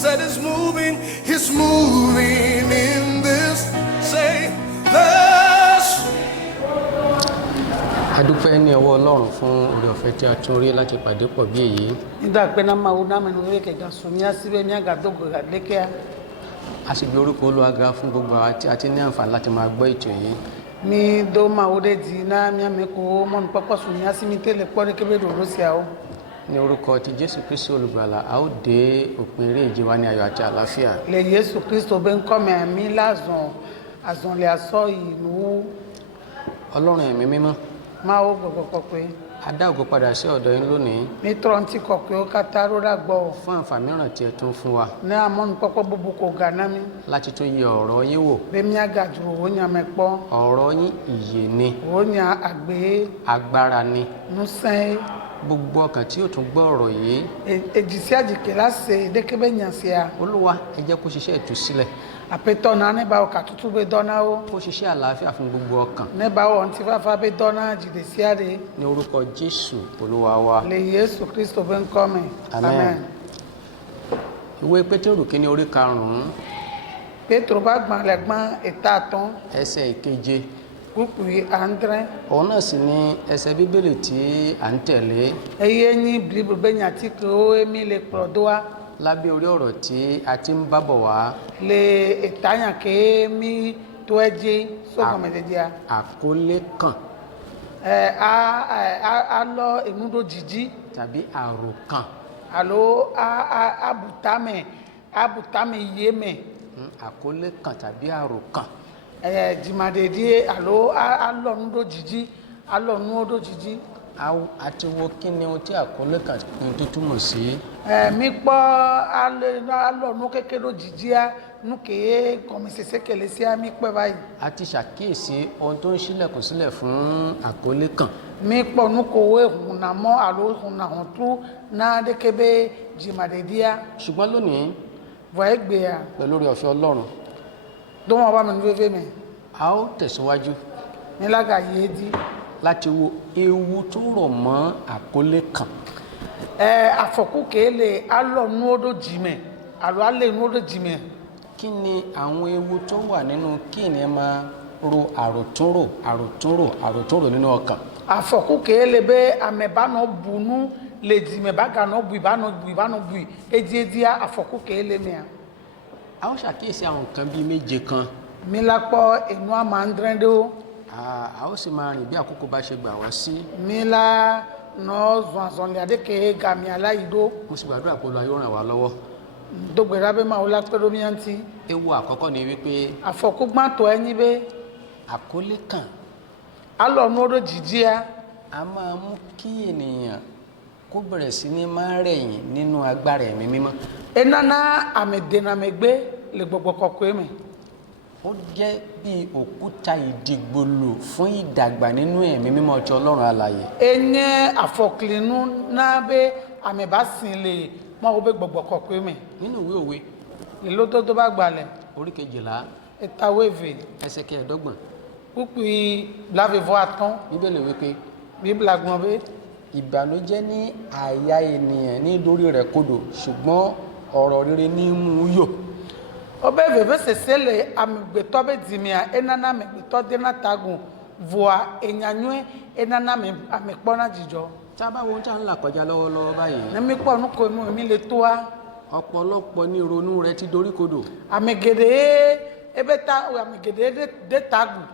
said it's moving in this, say, this. adúpẹ́ ní ọwọ́ Ọlọ́run fún oore ọ̀fẹ́ tí a tún rí láti pàdé pọ̀ bí èyí. Nígbà pé náà máa wo náà mẹ́nu wíwé kẹ̀kẹ́ sùn ní àsìbẹ̀ ní àgàdógò àlékẹ́á. A sì gbé orúkọ Olúwa ga fún gbogbo àwọn tí a ti ní àǹfààní láti máa gbọ́ ètò yìí. Mi dó máa wo dé di náà mi àmì kò mọ́nu pápá sùn ní àsìmí tẹ́lẹ̀ pọ́ ní kébé dòdò sí àwọn. Ní orúkọ ti Jésù Kristi olùgbàlà, a ó dé òpin eré ìje wa ní ayọ̀ àti àlàáfíà. Lè Jésù Kristo bẹ́ ń kọ́ mi àmì lázàn àzànlẹ̀ àsọ ìlú. Ọlọ́run ẹ̀mí mímọ́, Máa wo gbọ̀gbọ̀ pé. a dá ògo padà sí ọ̀dọ̀ yín lónìí Mi tọrọ ti kọ̀ pé ó ká táró dàgbọ́. fún àǹfààní mìíràn tí ẹ tún fún wa Ní àmọ́nu pápá búbu kò gà náà mi. láti tún yẹ ọ̀rọ̀ yín wò. Bẹ́ mi àgàjù òwò ní àmì pọ́. Ọ̀rọ̀ yín ìyè ni, Òwò ní àgbé agbára ni. nùsẹ́n. Gbogbo ọkàn tí yóò tún gbọ́ ọ̀rọ̀ yìí, Èjìsí àjìkè láṣẹ ìdẹ́kẹ́bẹ́ yàn sí a. Olúwa ẹ jẹ́ kó ṣiṣẹ́ ìtúsílẹ̀, Àpétọ́ náà níbà ọkà tútù bẹ́ dọ́nà ó. kó ṣiṣẹ́ àlàáfíà fún gbogbo ọkàn. Níbà wọn ti fáfá bẹ́ dọ́nà jìdè sí àdé. Ní orúkọ Jésù Olúwa wa. Lè Jésù Kristo bẹ́ ń kọ́ mi. Amen. Ìwé Pétérù kínní orí 5 Pétro bá gbọ́n lẹ́gbọ́n ìta tán. ẹsẹ̀ 7. Kúkú André. Òun náà sì ni ẹsẹ̀ Bíbélì tí à ń tẹ̀lé Eye ní Bíbélì bẹ́yìn àti kí ó émi lè pọ̀dọ́ wa. lábẹ́ orí ọ̀rọ̀ tí a ti ń bábọ̀ wá. Lè ìtayàn ké mi tó ẹ jẹ́ sọ́kàn mẹ́tẹ́dí a. Àkọlé kan A lọ ìmúdó jìjí. tàbí àròkàn. Àló abùtámẹ̀ yé mẹ́. Àkọlé kan tàbí àròkàn. Jìmàdèdí àló alọ́nudó jìjí alọ́nudó jìjí. A ti wo kí ni ohun tí àkọlé kan tó túmọ̀ sí. Mi pọ́ alọ́nu kékeré jìjí á núkèé kọ̀mísẹ̀sẹ̀ kẹlẹ́ sí á mi pẹ́ báyìí. A ti ṣàkíyèsí ohun tó ń ṣílẹ̀kùn sílẹ̀ fún àkọlé kan. Mi pọ̀ núkòwé hùnàmọ́ àló hùnàhùn tú náà dékébé jìmàdèdí á. Ṣùgbọ́n lónìí, Vọ̀ ẹ́ gbé ya. pẹ̀lú oore ọ̀fẹ́ Ọlọ́run, Dọ́mọ̀ bá mi ní fẹ́fẹ́ mi. a ó tẹ̀síwájú Mi lága yé di. láti wo ewu tó rọ̀ mọ́ àkọlé kan. Àfọ̀kù kéèlè alọ́nudó jìmẹ̀ àló alẹ́nudó jìmẹ̀. Kí ni àwọn ewu tó wà nínú kí ènìyàn máa ro àròtúnrò nínú ọkàn? Àfọ̀kù kéèlè bẹ́ àmẹ̀bánà bunú lè jìmẹ̀ bákanà bu ìbánà bu edi àfọ̀kù kéèlè mìíràn. A ó ṣàkíyèsí àwọn nǹkan bíi 7 kan. Mi lápọ̀ inú àmà ń dẹ́rẹ́dẹ́. A ó sì máa rìn bí àkókò bá ṣe gbà wá sí. Mi la nọ zọ̀nzọ̀nlẹ̀ àdékè gàmì aláìdó. Mo sì gbàdúrà pé Olúwa yóò ràn wá lọ́wọ́. Dógbèrè abẹ́ máa wọlé apẹ́rẹ́ mi àǹtí. Ewu àkọ́kọ́ ni wípé Àfọ̀kù gbàtọ̀ ẹni bẹ́. àkọlé kan Alọ́nudó jìjì á. a máa mú kí ènìyàn kó bẹ̀rẹ̀ sí ní máa rẹ̀yìn nínú agbára ẹ̀mí mímọ́. Enana àmẹ̀dẹ̀nàmẹ̀gbé lè gbọ̀gbọ̀ kọ̀kọ́ mi. Ó jẹ́ bí òkúta ìdìgbòlù fún ìdàgbà nínú ẹ̀mí mímọ́ ti Ọlọ́run alààyè. Enye àfọ̀kìlínú náà bẹ́ àmẹ̀básìn lè máa wọ́n bẹ́ gbọ̀gbọ̀ kọ̀kọ́ mi. Nínú ìwé òwe Lè ló tó bá gbalẹ̀. orí 12 Ìtawéèvè. ẹsẹ̀ 25, Púpù blavevọ́ àtán. Bíbélì wípé Bíbélà gbọ́n bẹ́. ìbànújẹ́ ní àyà ènìyàn ní dórí rẹ̀ kodò, ṣùgbọ́n ọ̀rọ̀ rere ní mú yọ̀. Ọbẹ̀ vẹ̀vẹ̀ sẹ̀sẹ̀ lè àmìgbẹ̀tọ́ bẹ́ dìmíà ẹnana àmìgbẹ̀tọ́ dẹ́nà tagun vọ́à ẹ̀nyànyúẹ́ ẹnana àmìpọ́nà jìjọ. Tá a bá wo ohun tí a ń là kọjá lọ́wọ́lọ́wọ́ báyìí, Nẹ́mí pọ̀ nùkọ́ inú mi lè tó wa. ọ̀pọ̀lọpọ̀ ní ìrònú rẹ̀ ti dorí kodò. Àmìgèdè ebe ta àmìgèdè dé tagun.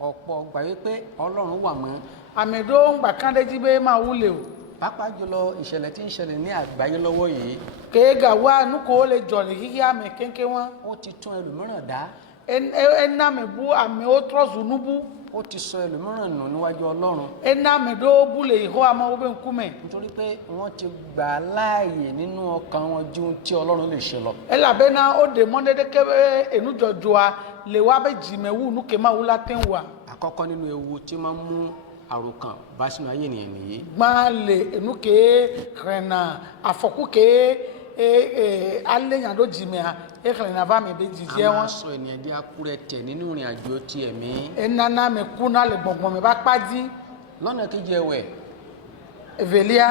Ọ̀pọ̀ gbà wípé Ọlọ́run wà mọ́. Àmìdó ń gbà kándéjì bẹ́ máa wúlẹ̀ o. Pàápàá jùlọ ìṣẹ̀lẹ̀ tí ń ṣẹlẹ̀ ní àgbáyé lọ́wọ́ yìí, Kéègà wá nùkọ́ ó lè jọ̀lẹ̀ kíkí àmì kéńké wọn. ó ti tún ẹlòmíràn dá. Ẹnà mi bú àmì ó trọ́sù núbú. Ó ti sọ ẹlòmíràn nù níwájú Ọlọ́run. Ẹnà mi dó búlẹ̀ ìhó àmọ́ ó bẹ́ ń kú mẹ́. Nítorí pé wọ́n ti gbà á láàyè nínú ọkàn wọn ju ohun tí Ọlọ́run lè ṣe lọ. Ẹ làbẹ́ náà ó dè mọ́ndédé kébé ènújọjọ a lè wá bẹ́ jìmẹ̀wù nùkẹ́ máa wúlá tẹ́ ń wà. Àkọ́kọ́ nínú ewu tí máa ń mú àròkàn bá sínú ayé ènìyàn nìyí. Gbọ́n lè ènúkẹ́ rẹ̀nà àfọ̀kù kẹ́ aléyàndó jìmẹ̀ à ẹ̀kẹ́rẹ̀nà bá mi bẹ́ jìjẹ́ A wọn. máa sọ ènìyàn di akúrẹ̀tẹ̀ nínú ìrìn àjò ti ẹ̀mí. Ẹnana mi kú náà lè gbọ̀ngbọ̀n mi bá pàdí. Lọ́nà kejì ẹ̀wẹ̀, Èvèlíà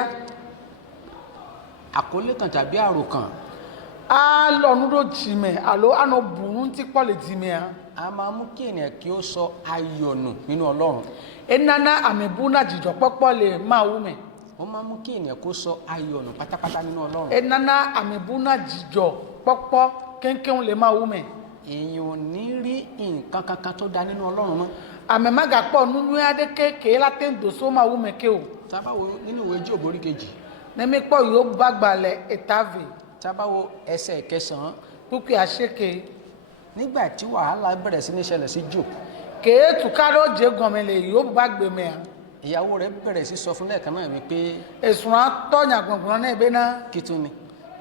àkọlé kan tàbí àròkàn a lọ nudo jime alo ano bunu ti pọ le jime a. a máa mú kí ènìyàn kí ó sọ ayọ̀ nù nínú Ọlọ́run. Enana amebu na jijọ pọpọ le ma wu me. ó máa mú kí ènìyàn kó sọ ayọ̀ nù pátápátá nínú Ọlọ́run. Enana amebu na jijọ pọpọ kenken le ma wu me. èèyàn ò ní rí nǹkan kankan tó da nínú Ọlọ́run mọ́. Amemaga pọ nunu ade ke la ten doso ma wu me ke o. tá bá wo nínú ìwé Jóòbù orí kejì. Nemi pọ yo bagbalẹ etave. tá bá wo ẹsẹ̀ kẹsàn-án. Puki aseke. nígbà tí wàhálà bẹ̀rẹ̀ sí ní ṣẹlẹ̀ sí Jóòbù. Ke tukaro je gọmẹlẹ yo bagbe me a. ìyàwó rẹ̀ bẹ̀rẹ̀ sí sọ fún lẹ́ẹ̀kan náà wípé. Esun atọnya gbọngbọn na ebe na. kí tún ni.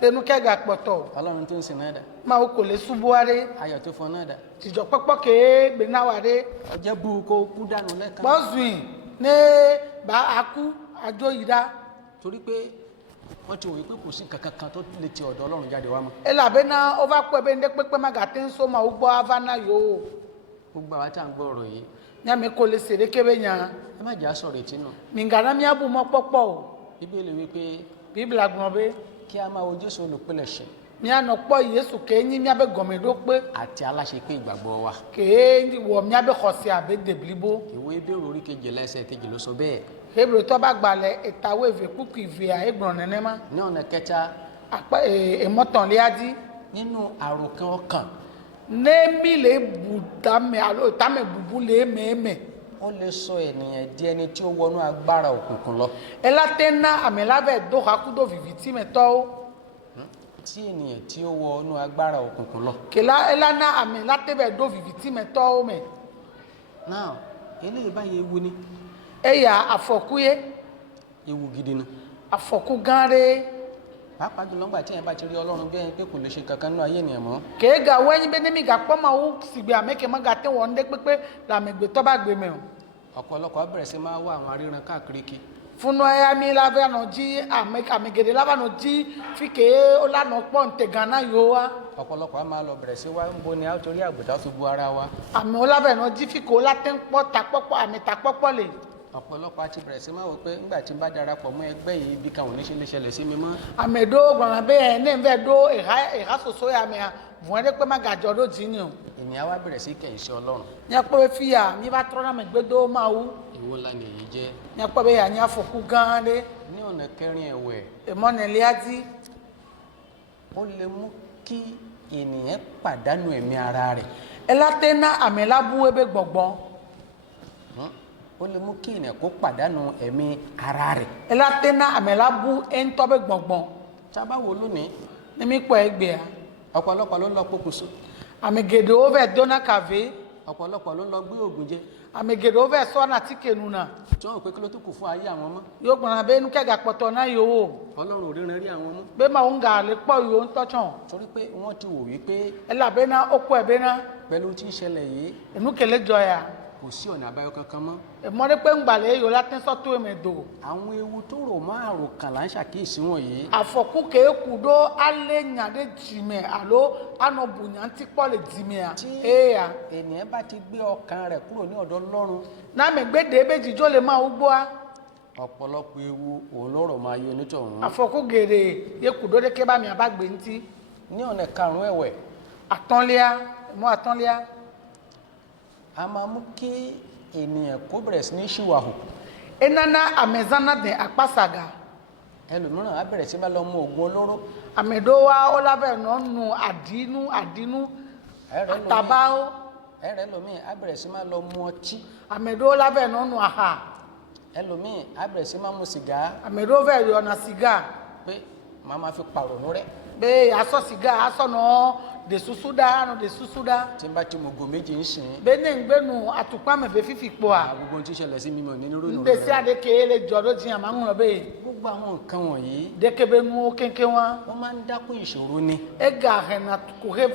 Tenu kẹga pọtọ. Ọlọ́run tó ń sìn náà dà. Ma o kò lè subuare. ayọ̀ tó fún ọ náà dà. Jijọ pọpọ ke gbenawade. ọjọ́ bú kó kú dànù lẹ́ẹ̀kan. Bọ́sùn ní bá akú àjọ ìdá. torí pé wọ́n ti wòye pé kò sí nǹkan kan tó lè ti ọ̀dọ̀ Ọlọ́run jáde wá mọ́. Elabe na ó bá pẹ́ bẹ́ẹ̀ ndé pépé má gà tẹ́ ń so ma ó gbọ́ avana yòó. gbogbo àwa tá à ń gbọ́ ọ̀rọ̀ yìí. Nyàmé kò lè sèré kébé yàn. ẹ má jẹ́ á sọ̀rọ̀ ètí náà. Mìngànà mi àbù mọ́ pọ́pọ́ o. Bíbélì wípé Bíbélà gbọ́n bẹ́. kí a máa wo Jésù olùpilẹ̀ṣẹ̀ Mi àná pọ̀ Yéṣu kéé mi àbẹ̀ gọ̀mẹ̀dó pé. àti aláṣepé ìgbàgbọ́ wa. Kéé wọ̀ mi àbẹ̀ xɔsi àbẹ̀ dèbìlíbó. ìwé Hébérù orí kejìlá ẹsẹ̀ kejì ló sọ bẹ́ẹ̀. Hébrù tó bá gbalẹ̀ ìtàwé ìfẹ́ kúkú ìfẹ́ àégbọ̀n nẹ́nẹ́ má. ní ọ̀nà kẹta. Àpẹ́ èmọ́tàn lé adí. nínú àròkàn ọkàn. Némi lè bù tàmẹ̀ àlọ́ tàmẹ̀ bùbú lè mẹ́mẹ́. ó lè sọ ènìyàn di ẹni tí ó wọnú agbára òkùnkùn lọ. Elatena amelave do hakudo viviti meto. tí ènìyàn tí ó wọnú agbára òkùnkùn lọ. Kela elana amelatebe do viviti meto me. náà eléyìí báyìí ewu ni. Eya afokuye. ewu gidi ni. Afoku ganre. pàápàá jùlọ ńgbà tí ẹ bá ti rí Ọlọ́run bí ẹni pé kò lè ṣe kankan nínú ayé ènìyàn mọ́. Kega wenyi benemi ga poma u sigbe ameke maga te wonde pepe la megbe to ba gbe me o. ọ̀pọ̀lọpọ̀ á bẹ̀rẹ̀ sí máa wá àwọn aríran káàkiri kí. Funu ya mi lave no ji amegede lava no ji fike olana po ntegana yo wa. ọ̀pọ̀lọpọ̀ á máa lọ bẹ̀rẹ̀ sí wá ń bo ni a ó torí àgùntàn fi bu ara wa. Ame olave no ji fike olaten po tapopo ame tapopo le. ọ̀pọ̀lọpọ̀ á ti bẹ̀rẹ̀ sí máa wò pé ńgbà tí n bá darapọ̀ mọ́ ẹgbẹ́ yìí bí káwọn oníṣẹ́ lè ṣẹlẹ̀ sí mi mọ́. Amedo gbọ̀nà bẹ́ẹ̀ ní ìfẹ́ do ìhá soso ya mi à wọ́n dé pé má gàjọ́ ló jí ni o. ènìyàn wá bẹ̀rẹ̀ sí kẹ̀yìn sí Ọlọ́run. Ní apẹ́ fíyà mi bá tọ́ra mi gbé dó máa wú. ìwọ ńlá ni èyí jẹ́. Ní apẹ́ bẹ́ẹ̀ yà ní àfọ̀kú gan-an dé. ní ọ̀nà kẹrin ẹ̀wẹ̀. Ìmọ̀nà ilé ádí. ó lè mú kí ènìyàn pàdánù ẹ̀mí ara rẹ̀. Ẹlátẹ́ná àmì lábú ebe gbọ̀ngbọ̀n. ó lè mú kí ènìyàn kó pàdánù ẹ̀mí ara rẹ̀. Ẹlátẹ́ná àmì lábú ẹ̀ńtọ́bẹ̀ gbọ̀ngbọ̀n. tá a bá wo lónìí. Ní mi pọ̀ ẹgbẹ́ à. ọ̀pọ̀lọpọ̀ ló ń lọ pokùnso. Àmì gèdè ó fẹ́ dóná kàvé. ọ̀pọ̀lọpọ̀ ló ń lọ gbé òògùn jẹ. Àmì gèdè ó fẹ́ sọ́nà tí kenu nà. tí wọ́n rò pé kí ló tó kù fún ayé àwọn mọ́. Yóò gbọ̀nà bẹ́ẹ̀ nukẹ́gà pọ̀tọ̀ náà yòówó. Ọlọ́run ò ríran rí àwọn mọ́. Bẹ́ẹ̀ máa ń gà lè pọ̀ yòó ń tọ́tàn. torí pé wọ́n ti wò wípé Ẹlàbẹ́ náà ó kú ẹ̀bẹ́ náà. pẹ̀lú tí ń ṣẹlẹ̀ yìí Inú kele jọya. kò sí ọ̀nà àbáyọ kankan mọ́. Ìmọ̀dé pé ń gbàlẹ̀ yòó látẹ́ sọ́tò èmẹ̀dò. àwọn ewu tó rò mọ́ àròkàn là ń ṣàkíyèsí wọ̀nyí. Àfọ̀kú kéékù dó alẹ́ nyàdé jìmẹ̀ àló ànàbùnyàn tí pọ̀ lè jìmẹ̀ à. tí Éèyà. ènìyàn bá ti gbé ọkàn rẹ̀ kúrò ní ọ̀dọ̀ Ọlọ́run. Náàmì gbédè méjì jó lè máa wúgbó a. ọ̀pọ̀lọpọ̀ ewu òun ló rọ̀ máa yọ onítọ̀hún. Àfọ̀kú gèrè yékù dó dé kébà mi àbágbé ntí. ní ọ̀nà karùn-ún ẹ̀wẹ̀. Àtọ́nlẹ́à mú àtọ́nlẹ́à. a máa mú kí ènìyàn kó bẹ̀rẹ̀ sí ní ṣìwàhù. Enana àmẹ́zánná dẹ̀ àpásàgà. ẹlòmíràn á bẹ̀rẹ̀ sí máa lọ mu oògùn olóró. Àmẹ́dó wa ó lábẹ́ náà nu àdínú àtàbáwó. ẹ̀rẹ̀ ẹlòmíì á bẹ̀rẹ̀ sí máa lọ mu ọtí. Àmẹ́dó lábẹ́ náà nu àhà. ẹlòmíì á bẹ̀rẹ̀ sí máa mu sìgá. Àmẹ́dó fẹ́ rí ọ̀nà sìgá. pé màá máa fi pàrònú rẹ̀. Bẹ́ẹ̀ asọ́ sìgá asọ́ náà de susu dá. tí n bá ti mu ògùn méjì ń sìn. Bẹ́ẹ̀ ní ìgbénu àtùpá mẹ́fẹ́ fífi pọ̀ à. gbogbo ohun tí ń ṣẹlẹ̀ sí mímọ̀ nínú rónú Ndé sí adé kéèlè jọ̀dọ̀ jìyàn máa ń rọ̀ bẹ́ẹ̀. gbogbo àwọn nǹkan wọ̀nyí Dékébé nu kéńké wọn. wọ́n máa ń dákún ìṣòro ni. Ega hẹ̀nà kò hé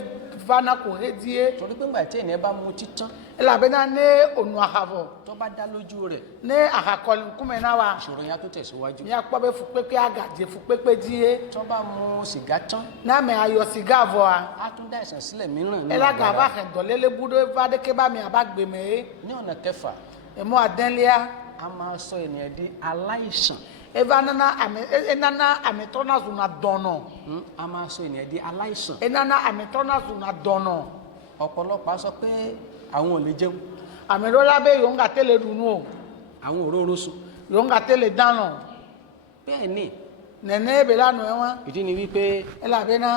vana kò hé díé. torí pé ńgbà tí ènìyàn bá mu títán Elàbẹ́ náà ní ònù àhàvọ̀. tó bá dá lójú rẹ̀ Ní àhàkọ́lì nkúmẹ̀ náà wa. ìṣòro yẹn á tó tẹ̀síwájú. Ní akpọ́ bẹ́ fún pépé àgàjẹ́ fún pépé díé. tó bá mu sìgá tán Náà mẹ́ ayọ̀ sìgá vọ̀ a. á tún dá ìsàn sílẹ̀ mìíràn nínú Elaga àgbàrá. aba hẹ̀dọ̀ lélẹ́ búdó fadéké bá mi àbá gbèmẹ̀ é. ní ọ̀nà kẹfà Èmú àdẹ́nlẹ́à. a máa sọ ènìyàn di aláìsàn. eva nana ame enana ametrona zuna dono a máa sọ ènìyàn di aláìsàn. enana ametrona zuna dono ọ̀pọ̀lọpọ̀ á sọ pé àwọn ò lè jẹun, amerola be yonga tele dunu o àwọn ò róró sùn. yonga tele dano bẹ́ẹ̀ ni nene be lanu ewa ìdí ni wípé ela bena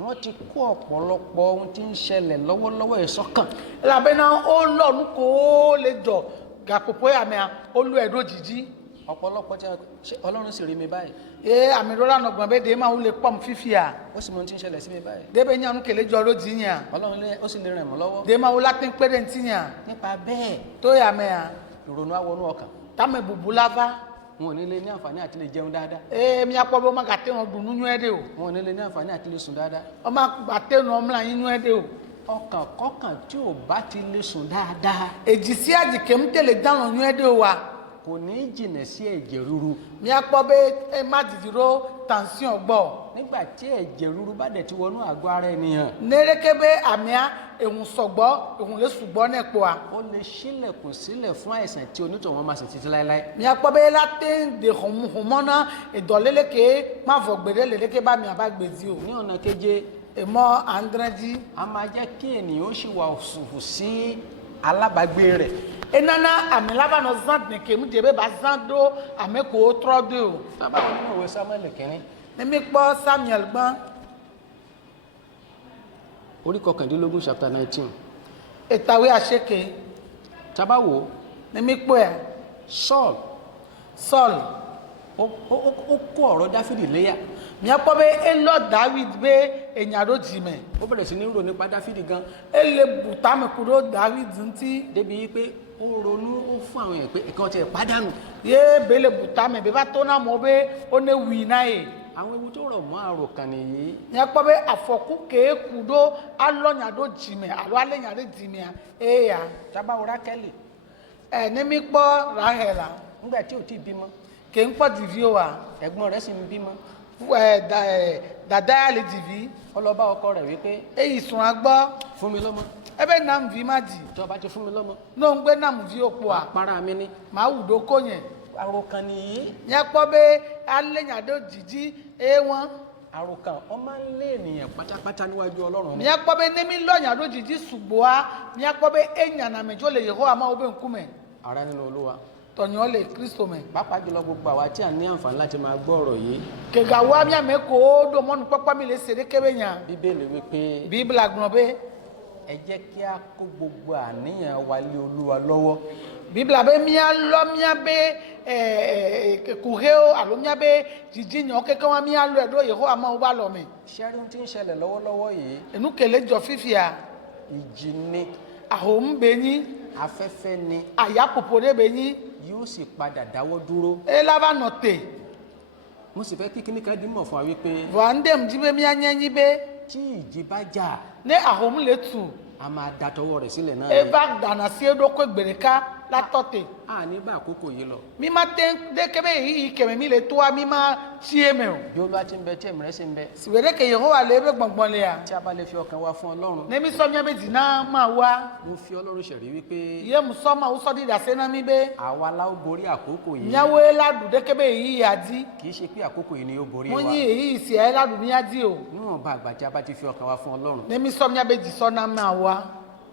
wọ́n ti kó ọ̀pọ̀lọpọ̀ ohun tí ń ṣẹlẹ̀ lọ́wọ́lọ́wọ́ ẹ̀ sọ́kàn. ela bena o lo nu ko le jo gapopo ya me o lu edo jiji ọ̀pọ̀lọpọ̀ tí a ṣe Ọlọ́run sì rí mi báyìí, amerola no gbon be de ma o le pom fifia ó sì mọ ohun tí ń ṣẹlẹ̀ sí mi báyìí. de be nyanu kele jo ro jinya Ọlọ́run ó sì lè ràn mí lọ́wọ́. de ma o latin pere ntinya nípa bẹ́ẹ̀ to ya me a ìrònú á wọnú ọkàn, tame bubulava wọn ò ní lè ní àǹfààní àti lè jẹun dáadáa, mi akpo be ma gate won dunu nyu ede o wọn ò ní lè ní àǹfààní àti lè sùn dáadáa. o ma gate no mla yin nyu ede o ọkàn kọ́kàn tí ò bá ti lè sùn dáadáa ejisi ajike mtele dano nyu ede o wa kò ní jìnà sí ẹ̀jẹ̀ ríru. mi akpo be ma didiro tension gbo nígbà tí ẹ̀jẹ̀ ríru bá dẹ̀ ti wọnú àgọ́ ara ènìyàn, nerekebe amia ehun sogbo ehun le sugbo nepo a ó lè ṣílẹ̀kùn sílẹ̀ fún àìsàn tí onítọ̀hún máa sì títí láéláé. mi akpo be latin de humona edoleleke ma vogbede leleke ba mi abagbezi o ní ọ̀nà keje, emo andreji a máa jẹ́ kí ènìyàn ó ṣì wà òṣùfù sí alábàágbé rẹ̀. enana amilava no zand ne kemu de be ba zando ameko trode o tábà wọn nínú ìwé Sámúẹ́lì kìíní nimi kpo Samuel gbon orí 19 chapter 19, etawe aseke tábà wò nimi kpo e Saul Saul ó kó ọ̀rọ̀ Dáfídì léyà, mi akpo be elo David be enyaro jime ó bẹ̀rẹ̀ sí ní rò nípa Dáfídì gan, ele butame kuro David nti débi wípé ó ronú ó fún àwọn èèyàn pé ẹ̀kan ti ẹ̀ pàdánù. ye bele butame be ba to na mo be one wi na e àwọn ewu tó rọ̀ mọ́ àròkàn nìyí. mi akpo be afoku ke kudo alonyado jime alo alenyare jime e ya tábà wo Rákélì nimi kpo Rahela nígbà tí ò tí bímọ, ke npo divio wa ẹ̀gbọ́n rẹ̀ sì ń bímọ, dada le divi ó lọ bá ọkọ rẹ̀ wípé eyi sun agbo fún mi lọ́mọ, ebe nam vi maji tó bá ti fún mi lọ́mọ no ngbe nam vi opo a para mi ní. ma wudo konye àròkàn nìyí. nya kpo be alenyado jiji e won àròkàn ó máa ń lé ènìyàn pátápátá níwájú Ọlọ́run. nya kpo be nemi lonyado jiji sugbo a nya kpo be enyana mejo le Yehowa ma obe nkume ará nínú Olúwa, tonyo le Kristo me pàápàá jùlọ gbogbo àwa tí a ní àǹfààní láti máa gbọ́ ọ̀rọ̀ yìí. ke ga wa mi ameko do monu papa mi le sere kebe nya Bíbélì wípé bibla gbon be ẹ jẹ́ kí a kó gbogbo àníyàn wa lé Olúwa lọ́wọ́. bibla be mia lo mia be kuheo alo mia be jiji nyo keke wa mia lo edo Yehowa ma oba lo me ṣẹ́rí tí ń ṣẹlẹ̀ lọ́wọ́lọ́wọ́ yìí enu kele jo fifia ìjì ni, ahom benyi afẹ́fẹ́ ni, aya popore benyi yóò sì padà dáwọ́ dúró. elava note mo sì fẹ́ kí kíní kan dímọ̀ fún wa wípé vandem jibe mia nyenyi be tí ìjì bá jà ne ahom letu a máa da tọwọ́ rẹ̀ sílẹ̀ náà ni. eva dana si edo ko gbereka la tote a ní bá àkókò yìí lọ. mi ma ten de kebe yi keme mi le to a mi ma tie me o bí Olúwa ti ń bẹ tí ẹ̀mí rẹ̀ sì ń bẹ, siwere ke Yehowa le be gbongbon le ya tí a bá lè fi ọkàn wa fún Ọlọ́run. ne mi so mi be dina ma wa mo fi Ọlọ́run ṣẹ̀rí wípé ye mu so ma u so di da se na mi be àwa la ó borí àkókò yìí, nyawe la du de kebe yi ya di kì í ṣe pé àkókò yìí ni ó borí mo wa. yin eyi si e la du mi ya di o níwọ̀n bá àgbà tí a bá ti fi ọkàn wa fún Ọlọ́run, ne mi so mi be di so na ma wa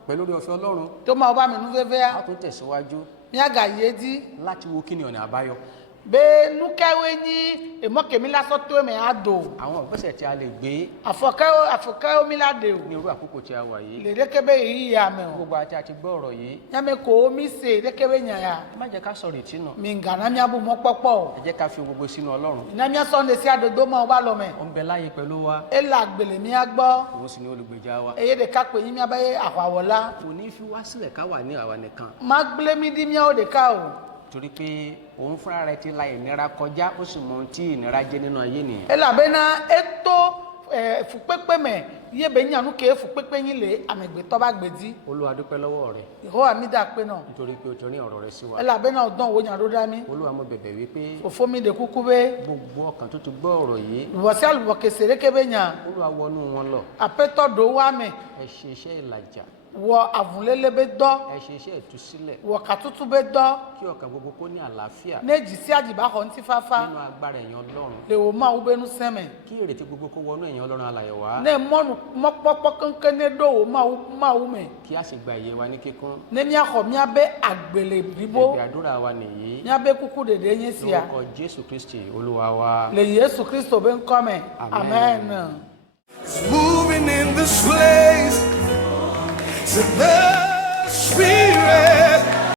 pẹ̀lú oore ọ̀fẹ́ Ọlọ́run to ma oba mi nu fefe a a tún tẹ̀síwájú mi aga ye di láti wo kí ni ọ̀nà àbáyọ, be nukewe ni emokemi la so to me ado àwọn ìgbésẹ̀ tí a lè gbé afokayo mi la de o ní irú àkókò tí a wà yìí. le de kebe yi ya me o gbogbo àti àti gbọ́ ọ̀rọ̀ yìí, nyame ko mi se de kebe nya ya ẹ má jẹ́ ká sọ̀rọ̀ ìtínà, mi ngana mi abu mo popo ẹ jẹ́ ká fi gbogbo sínú Ọlọ́run. ina mi so ne si adodo ma oba lo me ó ń bẹ láàyè pẹ̀lú wa, ela gbele mi agbo òun sì ni olùgbèjà wa. eye de ka pe yin mi abaye awawola kò ní fi wá sílẹ̀ ká wà ní àwa nìkan, ma gbele mi di mi o de ka o torí pé òun fúnra rẹ̀ ti la ìnira kọjá, ó sì mọ ohun tí ìnira jẹ́ nínú ayé nìyẹn. ela be na eto fupepe me ye be nyanu ke fupepe yin le amegbe to ba gbedi Olúwa dúpẹ́ lọ́wọ́ rẹ̀ iho amida pe na nítorí pé o ti rí ọ̀rọ̀ rẹ̀ sí wa. ela be na odon wo nyaro da mi Olúwa mo bẹ̀bẹ̀ wípé ofo mi de kuku be gbogbo ọkàn tó ti gbọ́ ọ̀rọ̀ yìí, wosi alubo kesere kebe nya Olúwa wọnú wọn lọ, apeto do wa me ẹ ṣe iṣẹ́ ìlàjà wọ àvùnlélé bẹ́ dọ́ ẹ ṣe iṣẹ́ ìtúsílẹ̀ wọ kàtútù bẹ́ dọ́ kí ọkàn gbogbo kó ní àlàáfíà néjì sí àjìbá kan tí fáfá nínú agbára ẹ̀yàn ọlọ́run lè wò máa wúbẹ́nu sẹ́mẹ̀ kí ìrètí gbogbo kó wọnú ẹ̀yàn ọlọ́run alààyè wá ní mọ́nu mọ́pọ́pọ́ kankan ní dòwò máa wú mẹ́ kí a sì gba ìyè wa ní kíkún ní miakọ̀ miabẹ́ àgbèlè bíbó ẹ̀bẹ̀ àdúrà wa nìyí miabẹ́ kúkú dèdè yín sí a lórúkọ Jésù Kristi olúwa wa. lè Jésù Kristo bẹ́ ń kọ́ mẹ́ Amen. amen. It's moving in this place. So